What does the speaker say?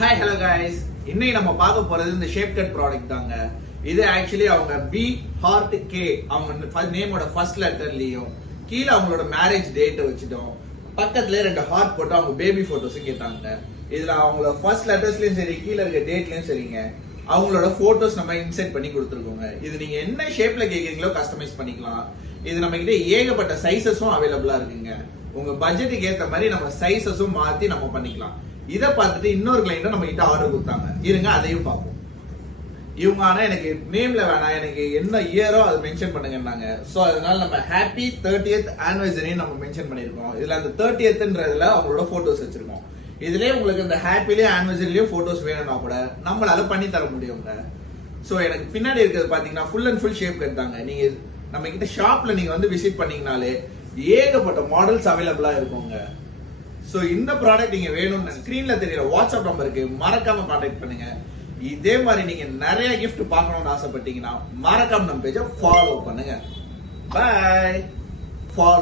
Hi, hello guys. இன்னைக்கு நம்ம பார்க்க போறது இந்த ஷேப் கட் ப்ராடக்ட் தாங்க. இது ஆக்சுவலி அவங்க B Heart K அவங்க நேமோட ஃபர்ஸ்ட் லெட்டர்லயும் கீழ அவங்களோட மேரேஜ் டேட் வச்சிட்டோம். பக்கத்துல ரெண்டு ஹார்ட் போட்டு அவங்க பேபி போட்டோஸும் கேட்டாங்க. இதுல அவங்களோட ஃபர்ஸ்ட் லெட்டர்ஸ்லயும் சரி கீழ இருக்க டேட்லயும் சரிங்க அவங்களோட போட்டோஸ் நம்ம இன்சர்ட் பண்ணி கொடுத்துருக்கோங்க. இது நீங்க என்ன ஷேப்ல கேக்குறீங்களோ கஸ்டமைஸ் பண்ணிக்கலாம். இது நம்ம கிட்ட ஏகப்பட்ட சைஸஸும் அவைலபிளா இருக்குங்க. உங்க பட்ஜெட்டுக்கு ஏத்த மாதிரி நம்ம சைஸஸும் மாத்தி நம்ம பண்ணிக்கலாம். இதை பார்த்துட்டு இன்னொரு கிளைண்ட் நம்ம கிட்ட ஆர்டர் கொடுத்தாங்க. இருங்க அதையும் பார்ப்போம். இவங்க ஆனா எனக்கு நேம்ல வேணாம், எனக்கு என்ன இயரோ அதை மென்ஷன் பண்ணுங்கன்னாங்க. சோ அதனால நம்ம ஹாப்பி 30th ஆனிவர்சரி நம்ம மென்ஷன் பண்ணிருக்கோம். இதுல அந்த 30thன்றதுல அவங்களோட போட்டோஸ் வச்சிருக்கோம். இதுலயே உங்களுக்கு இந்த ஹாப்பிலயே ஆனிவர்சரிலயும் போட்டோஸ் வேணும்னா கூட நம்மளால பண்ணி தர முடியுங்க. சோ எனக்கு பின்னாடி இருக்கிறது பாத்தீங்கன்னா full and full shape cut தாங்க. நீங்க நம்ம கிட்ட ஷாப்ல நீங்க வந்து விசிட் பண்ணீங்கனாலே ஏகப்பட்ட மாடல்ஸ் அவைலபிளா இருக்குங்க. சோ இந்த ப்ராடக்ட் நீங்க வேணும்னு ஸ்கிரீன்ல தெரியற வாட்ஸ்அப் நம்பருக்கு மறக்காம கான்டாக்ட் பண்ணுங்க. இதே மாதிரி நீங்க நிறைய கிஃப்ட் பார்க்கணும்னு ஆசைப்பட்டீங்கன்னா மறக்காம நம்ம பேஜை ஃபாலோ பண்ணுங்க. பை. ஃபாலோ